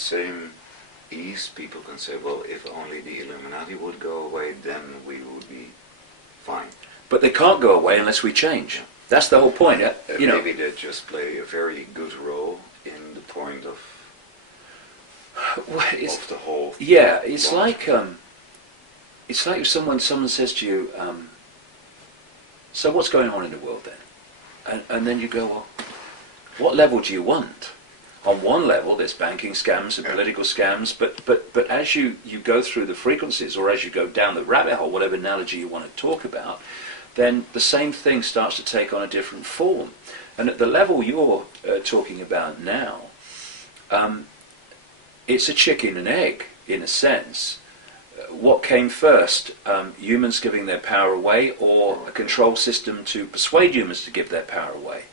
same ease, people can say, well, if only the Illuminati would go away, then we would be fine. But they can't go away unless we change. Yeah. That's the whole point. Maybe they just play a very good role in the point of the whole. Yeah, it's like if someone says to you, so what's going on in the world then? And then you go, well, what level do you want? On one level, there's banking scams and political scams, but as you go through the frequencies, or as you go down the rabbit hole, whatever analogy you want to talk about, then the same thing starts to take on a different form. And at the level you're talking about now, it's a chicken and egg, in a sense. What came first, humans giving their power away, or a control system to persuade humans to give their power away?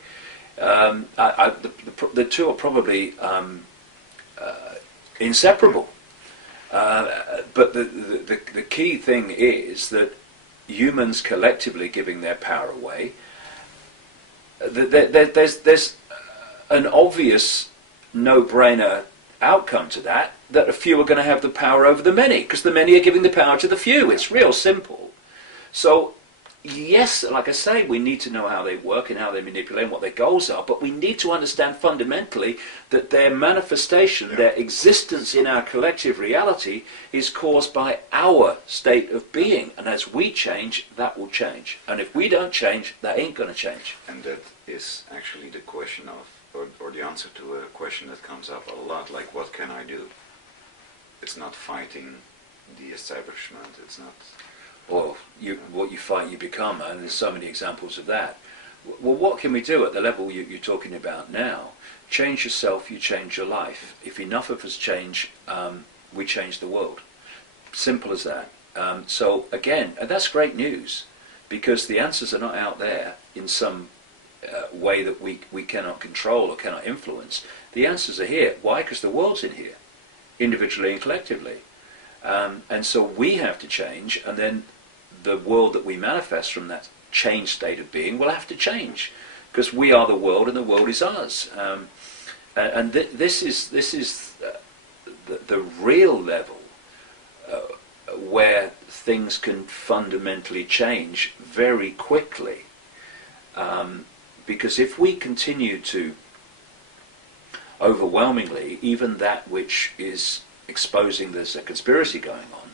The two are probably inseparable. But the key thing is that humans collectively giving their power away, there's an obvious no-brainer outcome to that a few are going to have the power over the many, because the many are giving the power to the few. It's real simple. So yes, like I say, we need to know how they work and how they manipulate and what their goals are, but we need to understand fundamentally that their manifestation, their existence in our collective reality is caused by our state of being. And as we change, that will change. And if we don't change, that ain't going to change. And that is actually the question of, or the answer to a question that comes up a lot, like, what can I do? It's not fighting the establishment, it's not... Or what you fight, you become, and there's so many examples of that. Well, what can we do at the level you're talking about now? Change yourself, you change your life. If enough of us change, we change the world. Simple as that. So again, and that's great news, because the answers are not out there in some way that we cannot control or cannot influence. The answers are here. Why? Because the world's in here, individually and collectively. And so we have to change, and then the world that we manifest from that changed state of being will have to change, because we are the world and the world is us. And this is the real level where things can fundamentally change very quickly. Because if we continue to overwhelmingly, even that which is exposing there's a conspiracy going on,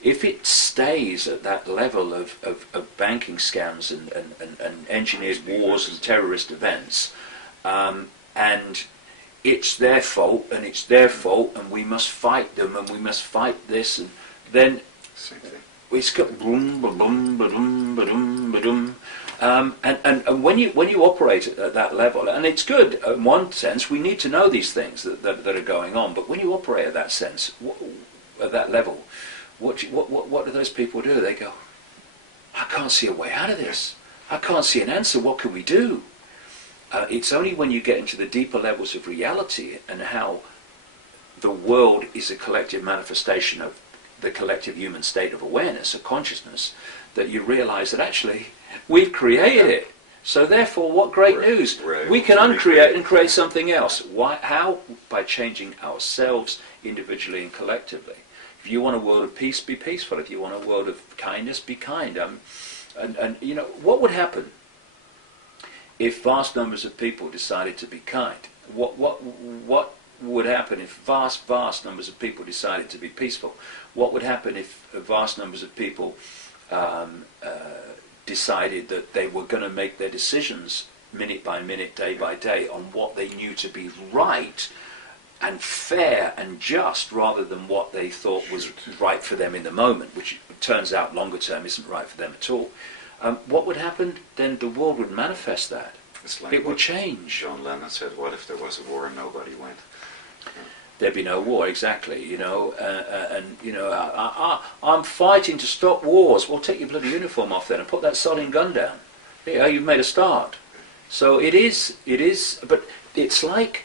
if it stays at that level of banking scams and engineered wars and terrorist events, and it's their fault and it's their fault and we must fight them and we must fight this, and then it's got boom, ba-dum, ba-dum, ba-dum, ba-dum. And when you operate at that level, and it's good in one sense, we need to know these things that are going on, but when you operate at that sense, at that level, what do those people do? They go, I can't see a way out of this. I can't see an answer. What can we do? It's only when you get into the deeper levels of reality and how the world is a collective manifestation of the collective human state of awareness, of consciousness, that you realize that actually we've created it. So therefore, what great news. We can uncreate and create something else. Why? How? By changing ourselves individually and collectively. If you want a world of peace, be peaceful. If you want a world of kindness, be kind. And you know, what would happen if vast numbers of people decided to be kind? What would happen if vast numbers of people decided to be peaceful? What would happen if vast numbers of people decided that they were going to make their decisions minute by minute, day by day, on what they knew to be right and fair and just, rather than what they thought was right for them in the moment, which turns out longer term isn't right for them at all? What would happen? Then the world would manifest that. Like it would change. John Lennon said, what if there was a war and nobody went? There'd be no war, exactly, you know, and, you know, I'm fighting to stop wars. Well, take your bloody uniform off then and put that sodding gun down. Yeah, you've made a start. So it is, but it's like,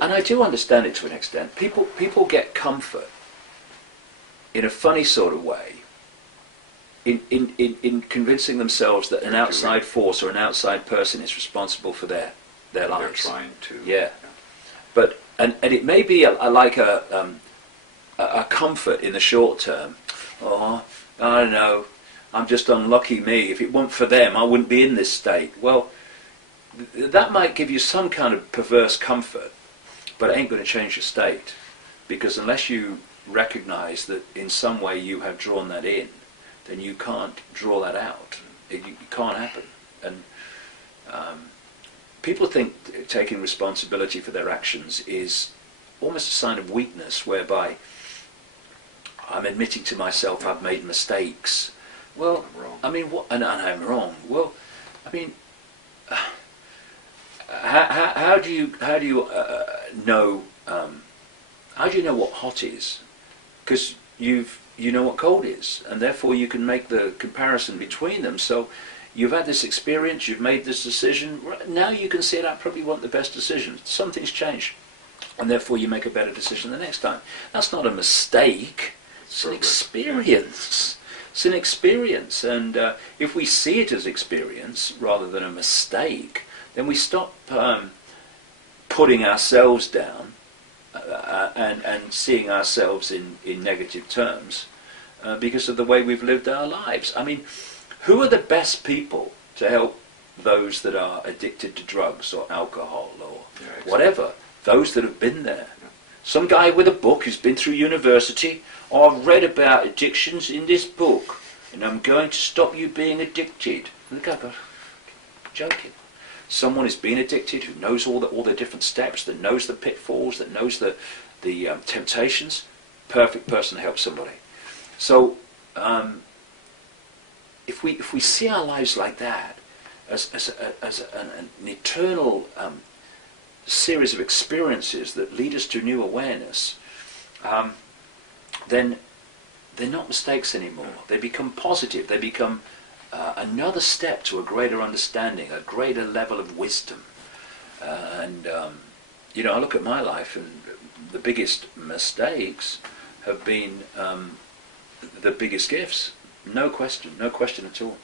and I do understand it to an extent, people get comfort in a funny sort of way in convincing themselves that an outside force or an outside person is responsible for their their They're lives. trying to. Yeah. But and it may be like a comfort in the short term. Oh, I don't know. I'm just unlucky me. If it weren't for them, I wouldn't be in this state. Well, that might give you some kind of perverse comfort, but it ain't going to change your state, because unless you recognize that in some way you have drawn that in, then you can't draw that out. It can't happen. And people think taking responsibility for their actions is almost a sign of weakness, whereby I'm admitting to myself I've made mistakes. Well, I mean, what? And I'm wrong. Well, I mean, how do you know? How do you know what hot is? Because you know what cold is, and therefore you can make the comparison between them. So you've had this experience, you've made this decision. Now you can see that probably wasn't the best decision. Something's changed, and therefore you make a better decision the next time. That's not a mistake. It's an experience. It's an experience, and if we see it as experience rather than a mistake, then we stop putting ourselves down and seeing ourselves in negative terms because of the way we've lived our lives. I mean, who are the best people to help those that are addicted to drugs or alcohol or whatever? Those that have been there. Some guy with a book who's been through university. Oh, I've read about addictions in this book, and I'm going to stop you being addicted. And the guy goes, joking. Someone who's been addicted, who knows all the different steps, that knows the pitfalls, that knows the temptations, perfect person to help somebody. So if we see our lives like that, as an eternal series of experiences that lead us to new awareness, then they're not mistakes anymore. They become positive. They become another step to a greater understanding, a greater level of wisdom. You know, I look at my life, and the biggest mistakes have been the biggest gifts. No question at all.